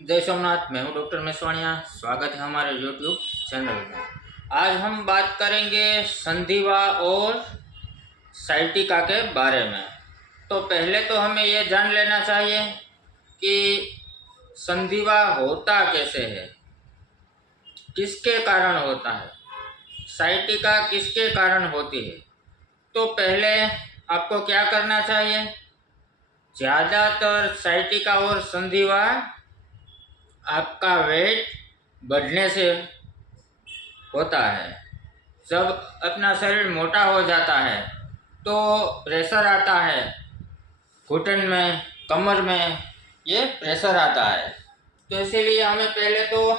जय सोमनाथ। मैं हूं डॉक्टर मेसवाणिया। स्वागत है हमारे यूट्यूब चैनल में। आज हम बात करेंगे संधिवा और साइटिका के बारे में। तो पहले तो हमें यह जान लेना चाहिए कि संधिवा होता कैसे है, किसके कारण होता है, साइटिका किसके कारण होती है। तो पहले आपको क्या करना चाहिए, ज़्यादातर साइटिका और संधिवा आपका वेट बढ़ने से होता है। जब अपना शरीर मोटा हो जाता है तो प्रेशर आता है घुटन में, कमर में, ये प्रेशर आता है। तो इसीलिए हमें पहले तो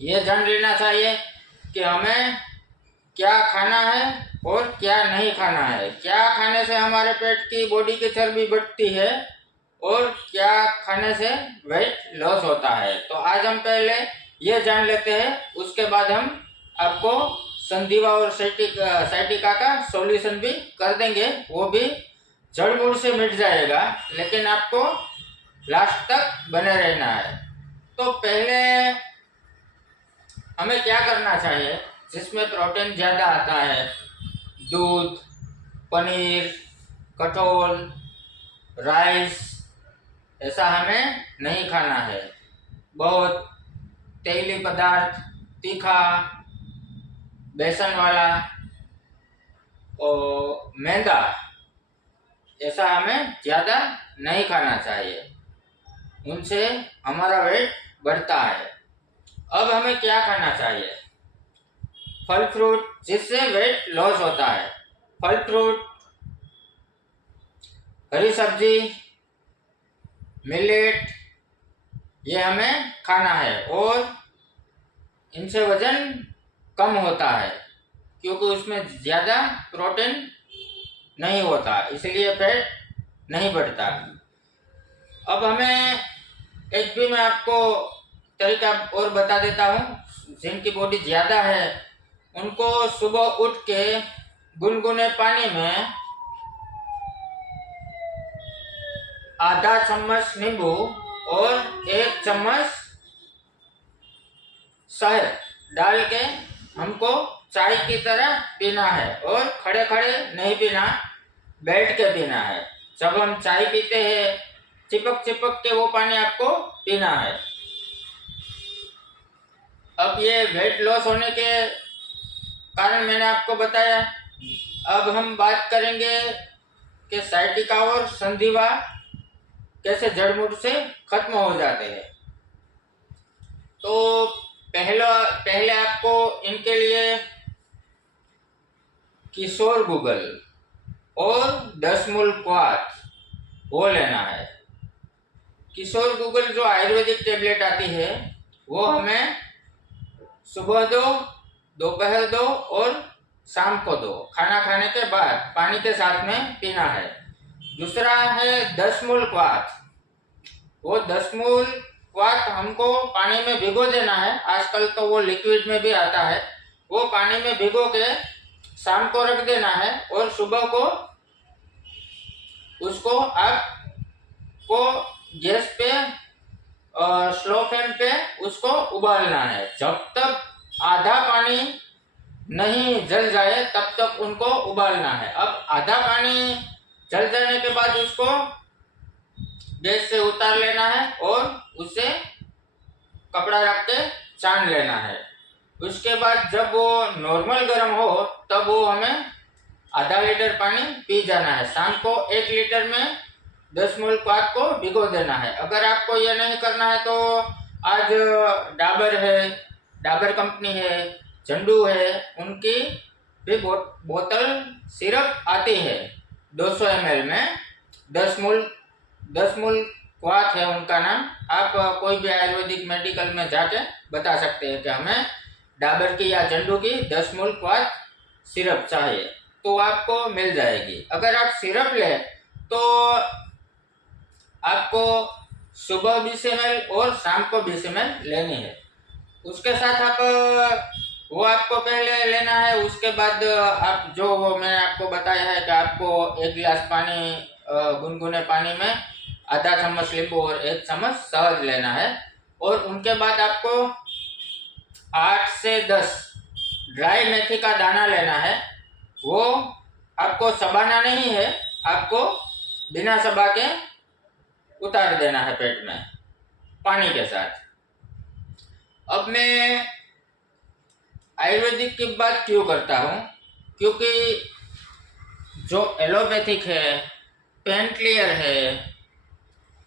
ये जान लेना चाहिए कि हमें क्या खाना है और क्या नहीं खाना है, क्या खाने से हमारे पेट की बॉडी की चर्बी बढ़ती है और क्या खाने से वेट लॉस होता है। तो आज हम पहले ये जान लेते हैं, उसके बाद हम आपको संधिवा और साइटिका का सॉल्यूशन भी कर देंगे। वो भी जड़ मूल से मिट जाएगा, लेकिन आपको लास्ट तक बने रहना है। तो पहले हमें क्या करना चाहिए, जिसमें प्रोटीन ज़्यादा आता है, दूध, पनीर, कटोल, राइस, ऐसा हमें नहीं खाना है। बहुत तेली पदार्थ, तीखा, बेसन वाला और मैदा, ऐसा हमें ज़्यादा नहीं खाना चाहिए, उनसे हमारा वेट बढ़ता है। अब हमें क्या खाना चाहिए, फल फ्रूट, जिससे वेट लॉस होता है। फल फ्रूट, हरी सब्जी, मिलेट, ये हमें खाना है और इनसे वजन कम होता है, क्योंकि उसमें ज़्यादा प्रोटीन नहीं होता, इसलिए फैट नहीं बढ़ता। अब हमें एक भी मैं आपको तरीका और बता देता हूँ। जिनकी बॉडी ज़्यादा है उनको सुबह उठ के गुनगुने पानी में आधा चम्मच नींबू और 1 चम्मच शहद डाल के हमको चाय की तरह पीना है, और खड़े खड़े नहीं पीना, बैठ के पीना है। जब हम चाय पीते हैं चिपक चिपक के वो पानी आपको पीना है। अब ये वेट लॉस होने के कारण मैंने आपको बताया। अब हम बात करेंगे कि साइटिका और संधिवा कैसे जड़ से खत्म हो जाते हैं। तो पहले आपको इनके लिए किशोर गूगल और 10 मूल क्वाथ वो लेना है। किशोर गूगल जो आयुर्वेदिक टेबलेट आती है वो हमें सुबह दो, दोपहर दो और शाम को दो, खाना खाने के बाद पानी के साथ में पीना है। दूसरा है 10 मूल क्वाथ। वो 10 मूल क्वाथ हमको पानी में भिगो देना है। आजकल तो वो लिक्विड में भी आता है। वो पानी में भिगो के शाम को रख देना है और सुबह को उसको आपको गैस पे और स्लो फ्लेम पे उसको उबालना है। जब तक आधा पानी नहीं जल जाए तब तक उनको उबालना है। अब आधा पानी जल जाने के बाद उसको गैस से उतार लेना है और उसे कपड़ा रख के छान लेना है। उसके बाद जब वो नॉर्मल गर्म हो तब वो हमें आधा लीटर पानी पी जाना है। शाम को 1 लीटर में 10 मूल क्वाथ को भिगो देना है। अगर आपको यह नहीं करना है तो आज डाबर है, डाबर कंपनी है, झंडू है, उनकी भी बोतल सिरप आती है 200 ml में। 10 मूल क्वाथ है उनका नाम। आप कोई भी आयुर्वेदिक मेडिकल में जाके बता सकते हैं कि हमें डाबर की या झंडू की 10 मूल क्वाथ सिरप चाहिए, तो आपको मिल जाएगी। अगर आप सिरप ले तो आपको सुबह 20 ml और शाम को 20 ml लेनी है। उसके साथ आप वो आपको पहले लेना है। उसके बाद आप जो मैंने आपको बताया है कि आपको 1 गिलास पानी गुनगुने पानी में आधा चम्मच नींबू और 1 चम्मच शहद लेना है। और उनके बाद आपको 8 से 10 ड्राई मेथी का दाना लेना है। वो आपको चबाना नहीं है, आपको बिना चबा के उतार देना है पेट में पानी के साथ। अब मैं आयुर्वेदिक की बात क्यों करता हूँ, क्योंकि जो एलोपैथिक है, पेन क्लियर है,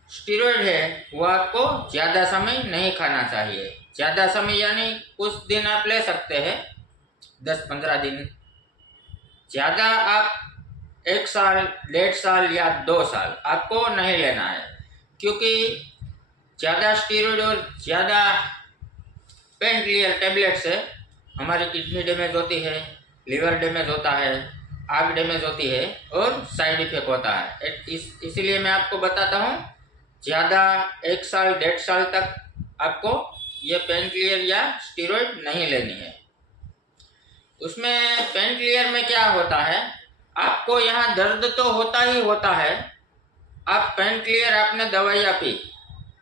स्टीरॉयड है, वो आपको ज़्यादा समय नहीं खाना चाहिए। ज़्यादा समय यानी कुछ दिन आप ले सकते हैं, 10-15 दिन। ज़्यादा आप 1 साल, 1.5 साल या 2 साल आपको नहीं लेना है, क्योंकि ज़्यादा स्टीरॉयड और ज़्यादा पेन क्लियर टैबलेट से हमारी किडनी डैमेज होती है, लीवर डैमेज होता है, आग डैमेज होती है और साइड इफेक्ट होता है। इसीलिए मैं आपको बताता हूँ, ज़्यादा 1 साल, 1.5 साल तक आपको ये पेन क्लियर या स्टीरॉयड नहीं लेनी है। उसमें पेन क्लियर में क्या होता है, आपको यहाँ दर्द तो होता ही होता है। आप पेन क्लियर आपने दवाइयाँ पी,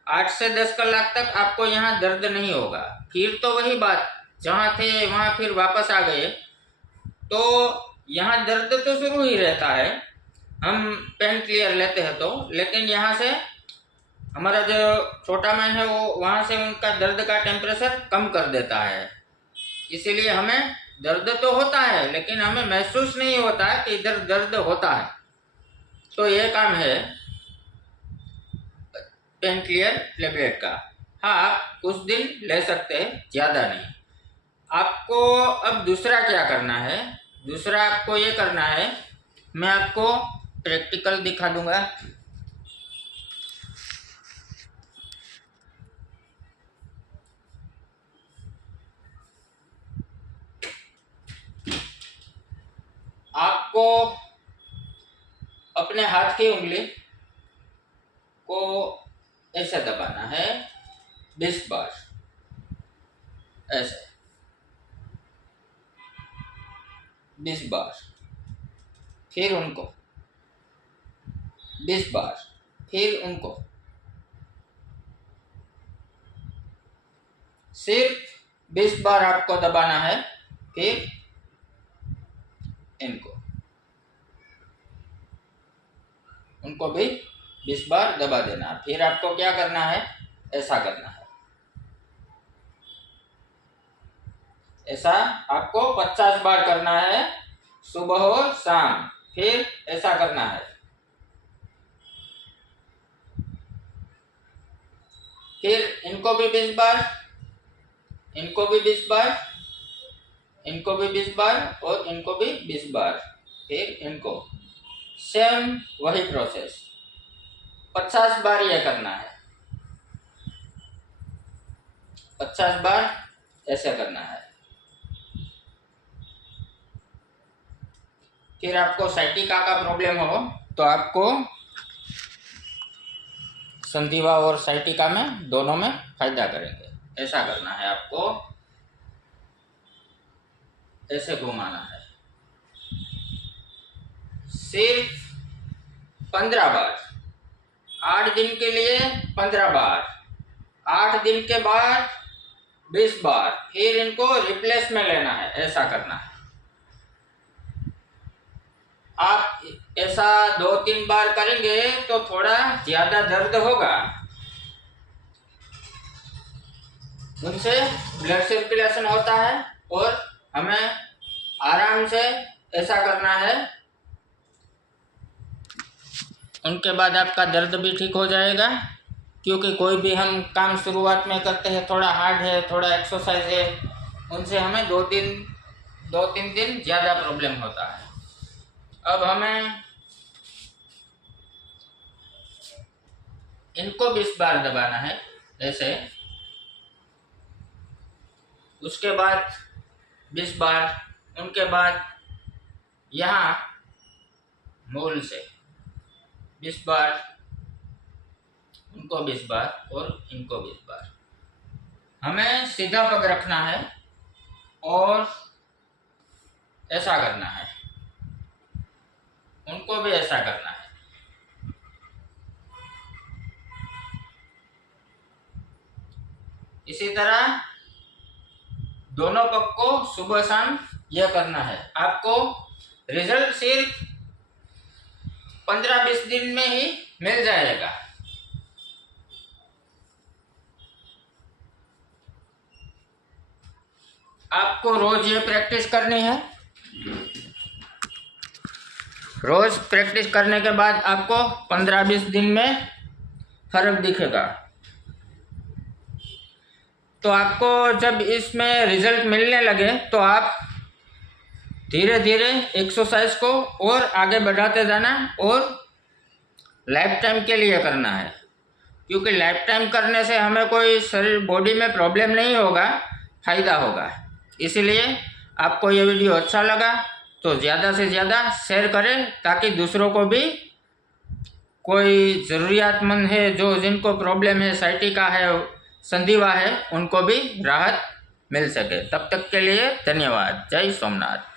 8 से 10 कलाक तक आपको यहाँ दर्द नहीं होगा। फिर तो वही बात, जहाँ थे वहाँ फिर वापस आ गए, तो यहाँ दर्द तो शुरू ही रहता है हम पेन क्लियर लेते हैं तो। लेकिन यहाँ से हमारा जो छोटा मैन है, वो वहाँ से उनका दर्द का टेम्परेचर कम कर देता है। इसीलिए हमें दर्द तो होता है, लेकिन हमें महसूस नहीं होता है कि इधर दर्द होता है। तो ये काम है पेन क्लियर टैबलेट का। हाँ, आप कुछ दिन ले सकते हैं, ज़्यादा नहीं। आपको अब दूसरा क्या करना है, दूसरा आपको ये करना है, मैं आपको प्रैक्टिकल दिखा दूंगा। आपको अपने हाथ की उंगली को ऐसे दबाना है 20 बार, ऐसे 20 बार, फिर उनको 20 बार, फिर उनको। सिर्फ 20 बार आपको दबाना है, फिर इनको, उनको भी 20 बार दबा देना। फिर आपको क्या करना है, ऐसा करना है। ऐसा आपको 50 बार करना है, सुबह और शाम। फिर ऐसा करना है, फिर इनको भी 20 बार, इनको भी 20 बार, इनको भी 20 बार और इनको भी 20 बार, फिर इनको। सेम वही प्रोसेस 50 बार ये करना है, 50 बार ऐसे करना है। फिर आपको साइटिका का प्रॉब्लम हो तो आपको संधिवा और साइटिका में दोनों में फायदा करेंगे। ऐसा करना है आपको, ऐसे घुमाना है, सिर्फ 15 बार, 8 दिन के लिए 15 बार, 8 दिन के बाद 20 बार, फिर इनको रिप्लेस में लेना है। ऐसा करना है। आप ऐसा 2-3 बार करेंगे तो थोड़ा ज़्यादा दर्द होगा, उनसे ब्लड सर्कुलेशन होता है और हमें आराम से ऐसा करना है। उनके बाद आपका दर्द भी ठीक हो जाएगा, क्योंकि कोई भी हम काम शुरुआत में करते हैं, थोड़ा हार्ड है, थोड़ा एक्सरसाइज है, उनसे हमें 2-3 दिन ज़्यादा प्रॉब्लम होता है। अब हमें इनको 20 बार दबाना है, ऐसे। उसके बाद 20 बार, उनके बाद यहाँ मूल से 20 बार, उनको 20 बार और इनको 20 बार। हमें सीधा पग रखना है और ऐसा करना है, उनको भी ऐसा करना है। इसी तरह दोनों पग को सुबह शाम यह करना है। आपको रिजल्ट सिर्फ 15-20 दिन में ही मिल जाएगा। आपको रोज ये प्रैक्टिस करनी है। रोज प्रैक्टिस करने के बाद आपको 15-20 दिन में फर्क दिखेगा। तो आपको जब इसमें रिजल्ट मिलने लगे तो आप धीरे धीरे एक्सरसाइज को और आगे बढ़ाते जाना और लाइफ टाइम के लिए करना है, क्योंकि लाइफ टाइम करने से हमें कोई शरीर बॉडी में प्रॉब्लम नहीं होगा, फ़ायदा होगा। इसीलिए आपको ये वीडियो अच्छा लगा तो ज़्यादा से ज़्यादा शेयर करें, ताकि दूसरों को भी कोई ज़रूरियातमंद है जो जिनको प्रॉब्लम है, साइटिका है, संधिवा है, उनको भी राहत मिल सके। तब तक के लिए धन्यवाद। जय सोमनाथ।